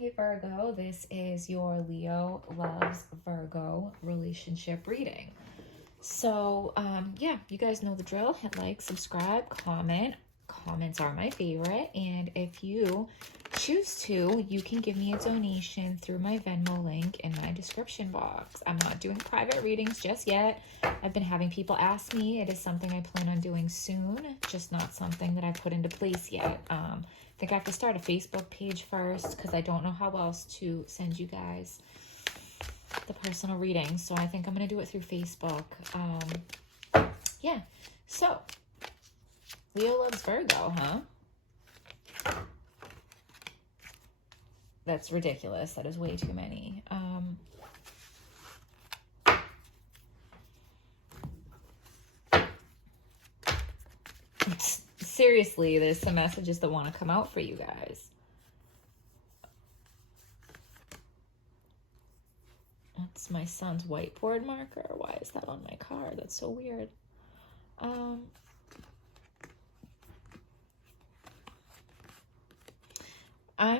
Hey Virgo, this is your Leo loves Virgo relationship reading. So, yeah, you guys know the drill. Hit like, subscribe, comment. Comments are my favorite. And if you choose to, you can give me a donation through my Venmo link in my description box. I'm not doing private readings just yet. I've been having people ask me. It is something I plan on doing soon, just not something that I put into place yet. I think I have to start a Facebook page first because I don't know how else to send you guys the personal reading. So I think I'm going to do it through Facebook. Yeah. So, Leo loves Virgo, huh? That's ridiculous. That is way too many. Seriously, there's some messages that want to come out for you guys. That's my son's whiteboard marker. Why is that on my card? That's so weird. I'm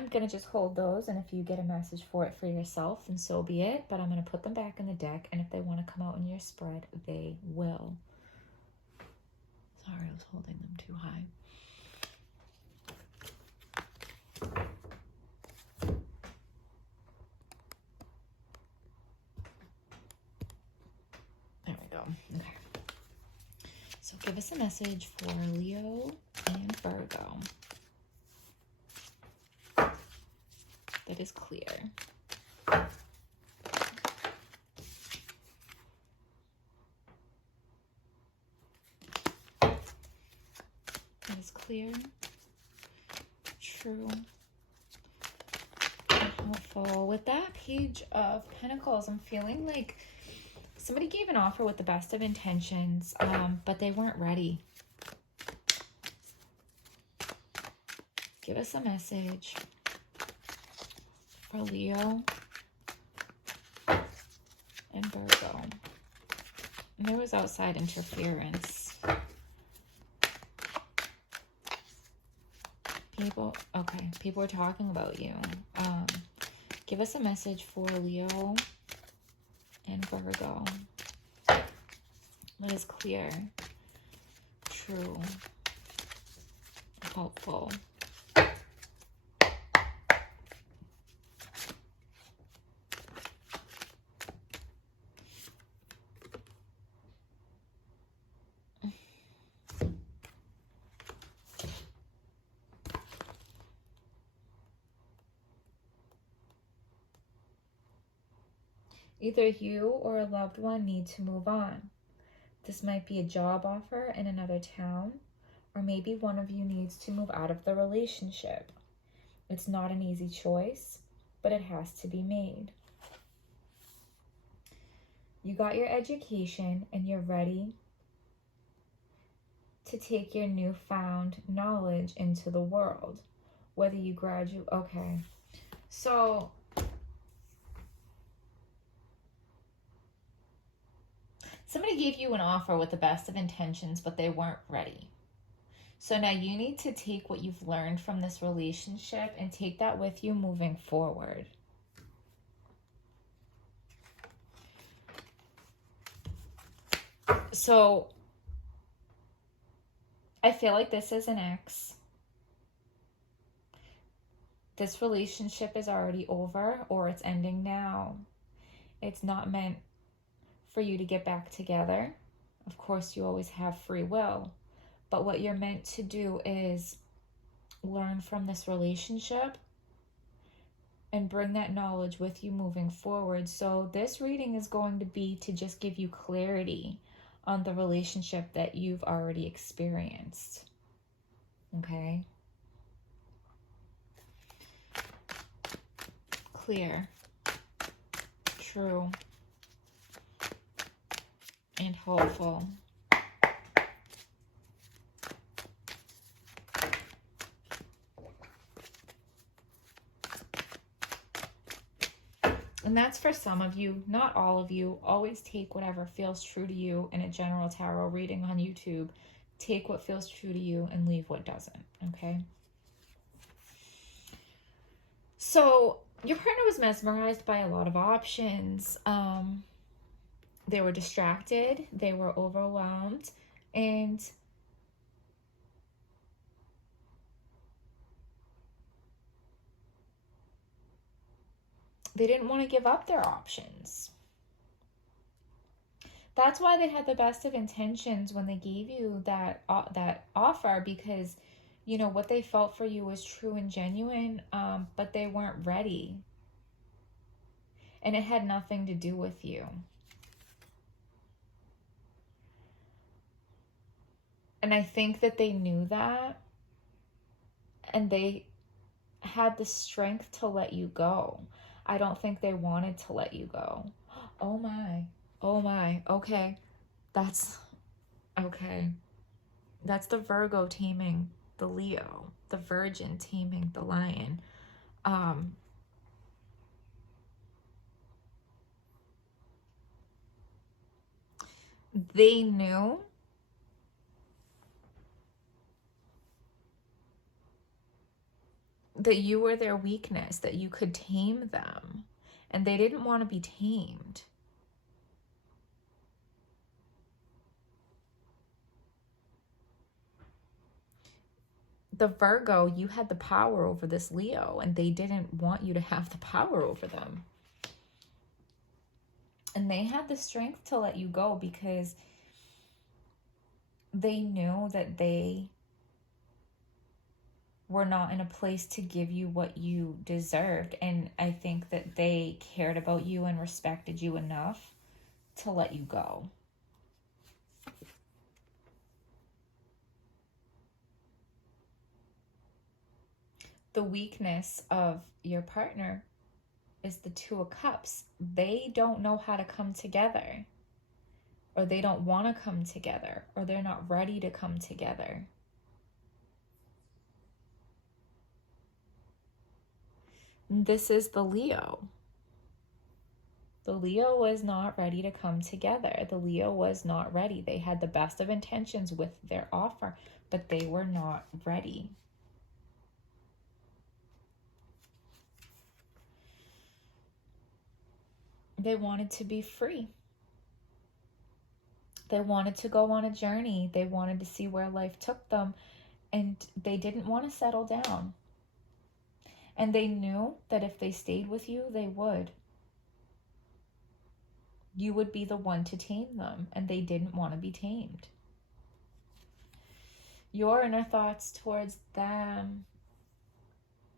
going to just hold those, and if you get a message for it for yourself, then so be it. But I'm going to put them back in the deck, and if they want to come out in your spread, they will. Sorry, I was holding them too high. There we go. Okay. So give us a message for Leo and Virgo that is clear. That is clear, true, and helpful. With that Page of Pentacles, I'm feeling like somebody gave an offer with the best of intentions, but they weren't ready. Give us a message for Leo and Virgo. And there was outside interference. People are talking about you. Give us a message for Leo and Virgo. That is clear, true, helpful. Either you or a loved one need to move on. This might be a job offer in another town, or maybe one of you needs to move out of the relationship. It's not an easy choice, but it has to be made. You got your education and you're ready to take your newfound knowledge into the world. Whether you graduate, okay. So somebody gave you an offer with the best of intentions, but they weren't ready. So now you need to take what you've learned from this relationship and take that with you moving forward. So I feel like this is an ex. This relationship is already over, or it's ending now. It's not meant for you to get back together. Of course, you always have free will. But what you're meant to do is learn from this relationship and bring that knowledge with you moving forward. So this reading is going to be to just give you clarity on the relationship that you've already experienced. Okay? Clear, true, and hopeful. And that's for some of you, not all of you. Always take whatever feels true to you in a general tarot reading on YouTube. Take what feels true to you and leave what doesn't, okay? So Your partner was mesmerized by a lot of options. They were distracted, they were overwhelmed, and they didn't want to give up their options. That's why they had the best of intentions when they gave you that offer, because you know what they felt for you was true and genuine, but they weren't ready, and it had nothing to do with you. And I think that they knew that, and they had the strength to let you go. I don't think they wanted to let you go. Oh my. Oh my. Okay. That's okay. That's the Virgo taming the Leo, the Virgin taming the Lion. They knew that you were their weakness, that you could tame them, and they didn't want to be tamed. The Virgo, you had the power over this Leo, and they didn't want you to have the power over them. And they had the strength to let you go because they knew that they were not in a place to give you what you deserved. And I think that they cared about you and respected you enough to let you go. The weakness of your partner is the Two of Cups. They don't know how to come together, or they don't want to come together, or they're not ready to come together. This is the Leo. The Leo was not ready to come together. The Leo was not ready. They had the best of intentions with their offer, but they were not ready. They wanted to be free. They wanted to go on a journey. They wanted to see where life took them, and they didn't want to settle down. And they knew that if they stayed with you, they would. You would be the one to tame them, and they didn't want to be tamed. Your inner thoughts towards them.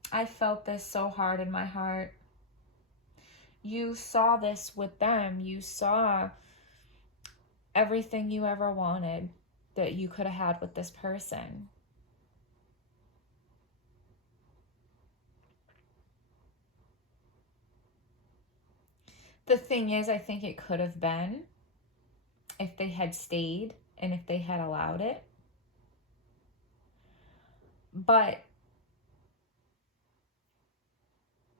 I felt this so hard in my heart. You saw this with them. You saw everything you ever wanted that you could have had with this person. The thing is, I think it could have been if they had stayed and if they had allowed it. But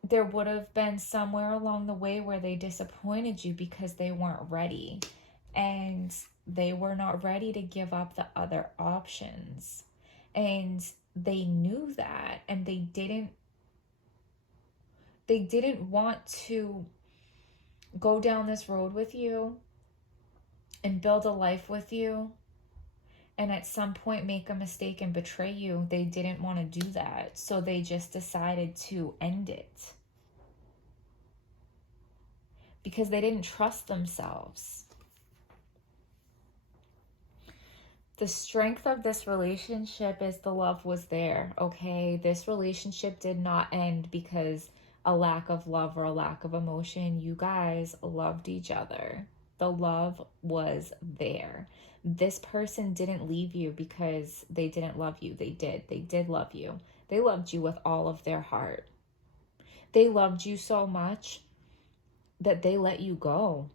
there would have been somewhere along the way where they disappointed you because they weren't ready. And they were not ready to give up the other options. And they knew that, and they didn't want to go down this road with you and build a life with you and at some point make a mistake and betray you. They didn't want to do that, so they just decided to end it because they didn't trust themselves. The strength of this relationship is the love was there, okay? This relationship did not end because a lack of love or a lack of emotion. You guys loved each other. The love was there. This person didn't leave you because they didn't love you. They did. They did love you. They loved you with all of their heart. They loved you so much that they let you go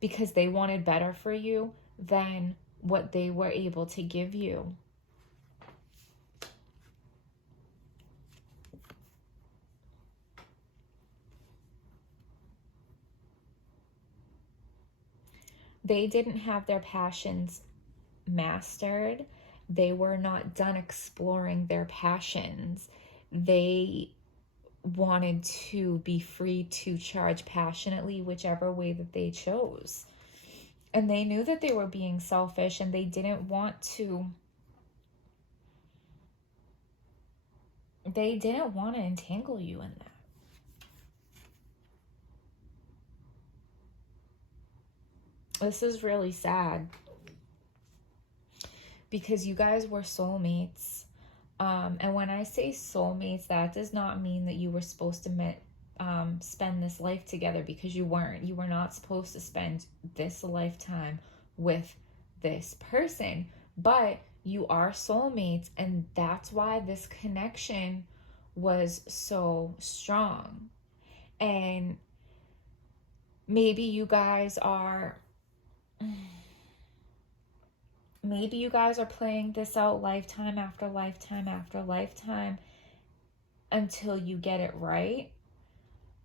because they wanted better for you than what they were able to give you. They didn't have their passions mastered. They were not done exploring their passions. They wanted to be free to charge passionately whichever way that they chose. And they knew that they were being selfish, and they didn't want to entangle you in that. This is really sad, because you guys were soulmates. And when I say soulmates, that does not mean that you were supposed to spend this life together, because you weren't. You were not supposed to spend this lifetime with this person. But you are soulmates, and that's why this connection was so strong. And maybe you guys are playing this out lifetime after lifetime after lifetime until you get it right.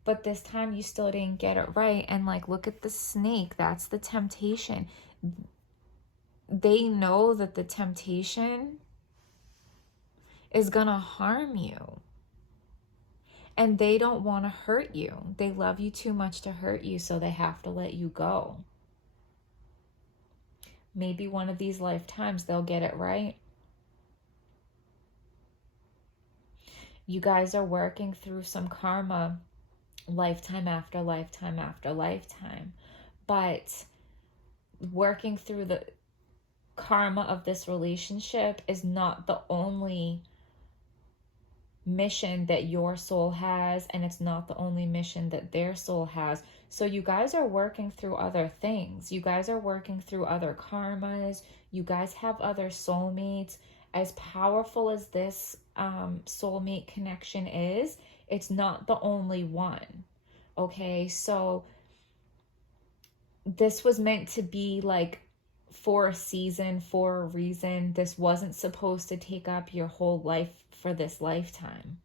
But this time you still didn't get it right. And like, look at the snake. That's the temptation. They know that the temptation is gonna harm you. And they don't want to hurt you. They love you too much to hurt you, so they have to let you go. Maybe one of these lifetimes they'll get it right. You guys are working through some karma lifetime after lifetime after lifetime. But working through the karma of this relationship is not the only mission that your soul has, and it's not the only mission that their soul has. So you guys are working through other things. You guys are working through other karmas. You guys have other soulmates. As powerful as this soulmate connection is, it's not the only one. Okay, so this was meant to be like for a season, for a reason. This wasn't supposed to take up your whole life for this lifetime.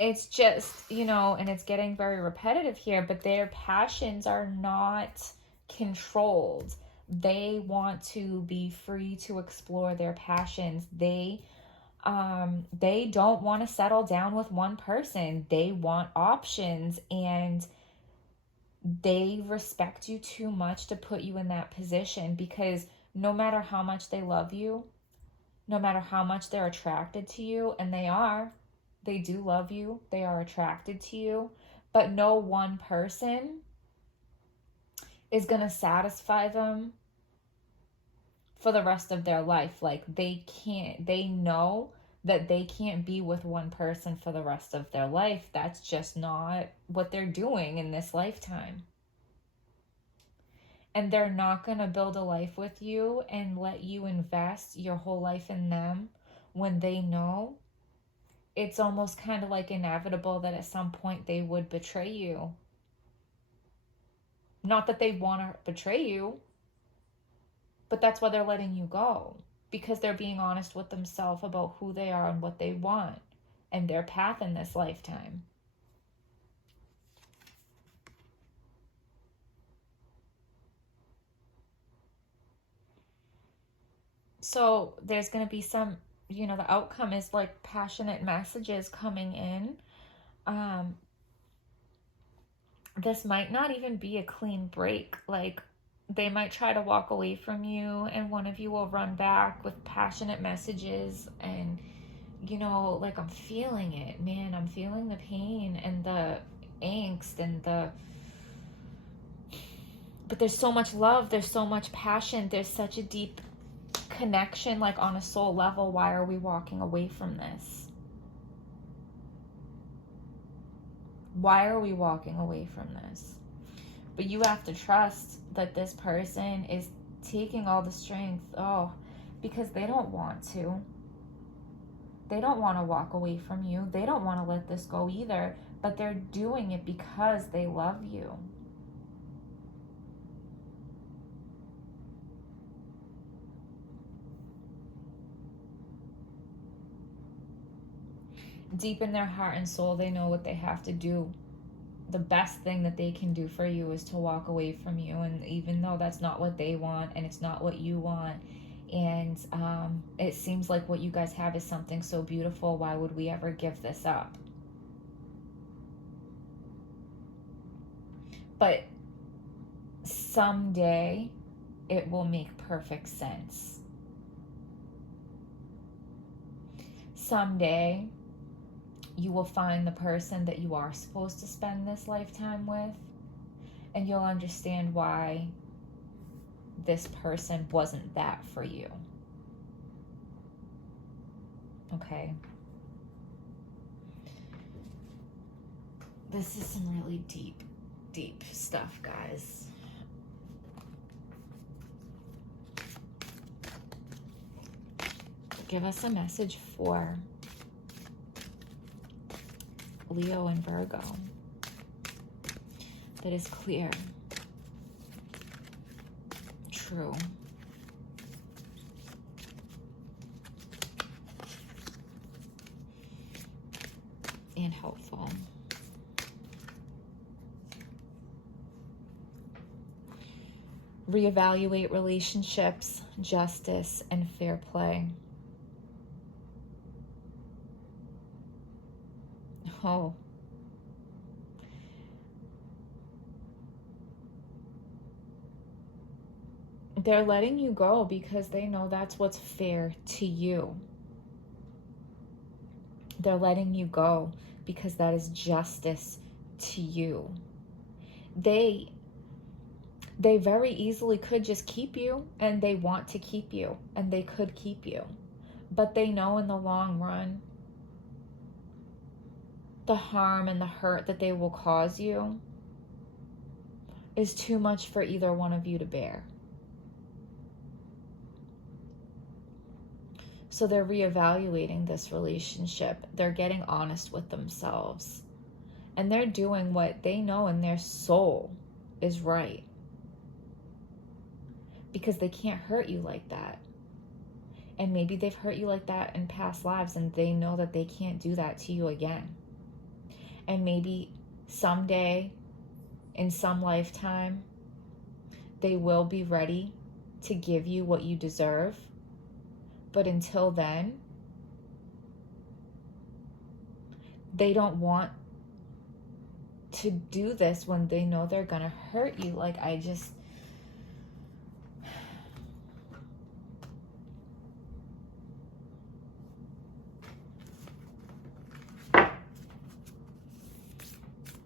It's just, and it's getting very repetitive here, but their passions are not controlled. They want to be free to explore their passions. They don't want to settle down with one person. They want options, and they respect you too much to put you in that position, because no matter how much they love you, no matter how much they're attracted to you, and they do love you, they are attracted to you, but no one person is going to satisfy them for the rest of their life. Like, they know that they can't be with one person for the rest of their life. That's just not what they're doing in this lifetime. And they're not going to build a life with you and let you invest your whole life in them when they know it's almost kind of like inevitable that at some point they would betray you. Not that they want to betray you, but that's why they're letting you go. Because they're being honest with themselves about who they are and what they want and their path in this lifetime. So there's going to be some, the outcome is like passionate messages coming in. This might not even be a clean break. Like, they might try to walk away from you, and one of you will run back with passionate messages, and like, I'm feeling it, man. I'm feeling the pain and the angst and but there's so much love, there's so much passion, there's such a deep connection, like on a soul level. Why are we walking away from this? Why are we walking away from this? But you have to trust that this person is taking all the strength, because they don't want to. They don't want to walk away from you. They don't want to let this go either, but they're doing it because they love you. Deep in their heart and soul, they know what they have to do. the best thing that they can do for you is to walk away from you. And even though that's not what they want and it's not what you want, and it seems like what you guys have is something so beautiful, why would we ever give this up? But someday it will make perfect sense. Someday you will find the person that you are supposed to spend this lifetime with, and you'll understand why this person wasn't that for you. Okay? This is some really deep, deep stuff, guys. Give us a message for Leo and Virgo that is clear, true, and helpful. Reevaluate relationships, justice, and fair play. Oh. They're letting you go because they know that's what's fair to you. They're letting you go because that is justice to you. They very easily could just keep you, and they want to keep you, and they could keep you. But they know in the long run, the harm and the hurt that they will cause you is too much for either one of you to bear. So they're reevaluating this relationship. They're getting honest with themselves. And they're doing what they know in their soul is right. Because they can't hurt you like that. And maybe they've hurt you like that in past lives, and they know that they can't do that to you again. And maybe someday, in some lifetime, they will be ready to give you what you deserve. But until then, they don't want to do this when they know they're gonna hurt you. Like, I just...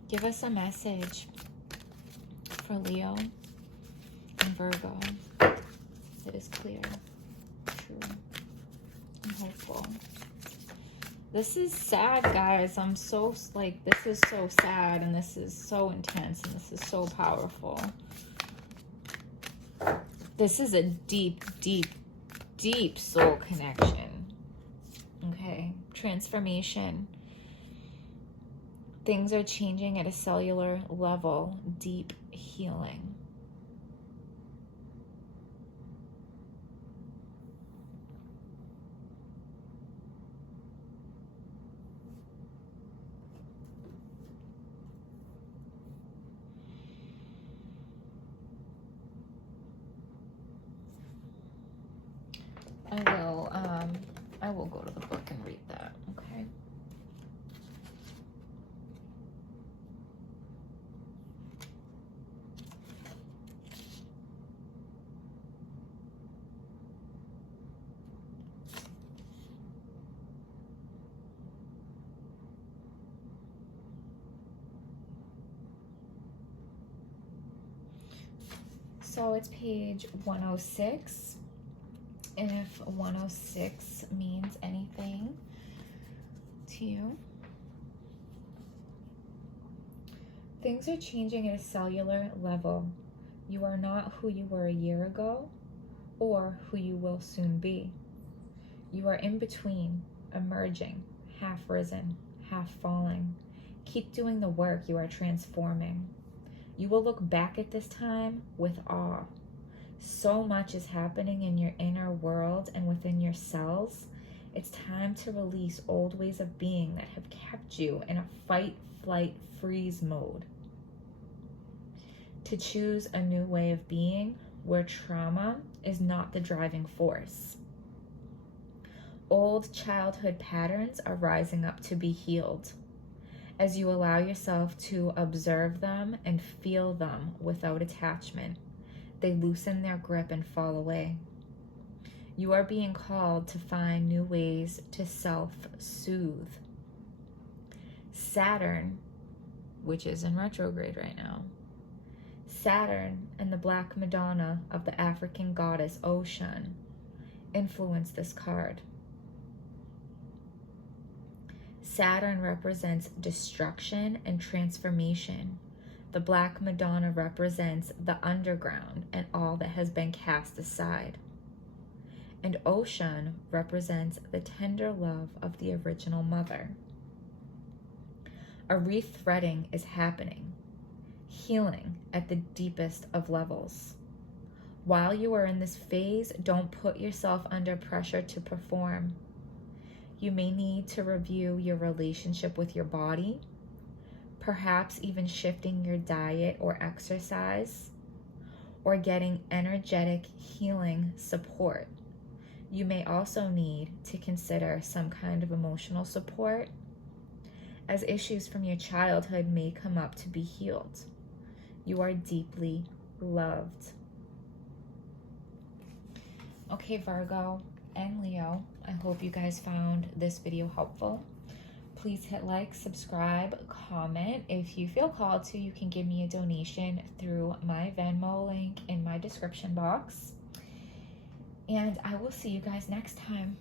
Give us a message for Leo and Virgo that is clear, true, and hopeful. This is sad, guys. I'm so, like, this is so sad, and this is so intense, and this is so powerful. This is a deep, deep, deep soul connection. Okay? Transformation. Things are changing at a cellular level. Deep healing. I will go to the book and read that, okay? So it's page 106. If 106 means anything to you. Things are changing at a cellular level. You are not who you were a year ago or who you will soon be. You are in between, emerging, half risen, half falling. Keep doing the work. You are transforming. You will look back at this time with awe. So much is happening in your inner world and within your cells. It's time to release old ways of being that have kept you in a fight, flight, freeze mode. to choose a new way of being where trauma is not the driving force. Old childhood patterns are rising up to be healed. As you allow yourself to observe them and feel them without attachment, they loosen their grip and fall away. You are being called to find new ways to self-soothe. Saturn, which is in retrograde right now, Saturn and the Black Madonna of the African goddess Ocean influence this card. Saturn represents destruction and transformation. The Black Madonna represents the underground and all that has been cast aside. And Ocean represents the tender love of the original mother. A rethreading is happening, healing at the deepest of levels. While you are in this phase, don't put yourself under pressure to perform. You may need to review your relationship with your body, perhaps even shifting your diet or exercise, or getting energetic healing support. You may also need to consider some kind of emotional support, as issues from your childhood may come up to be healed. You are deeply loved. Okay, Virgo and Leo, I hope you guys found this video helpful. Please hit like, subscribe, comment. If you feel called to, you can give me a donation through my Venmo link in my description box. And I will see you guys next time.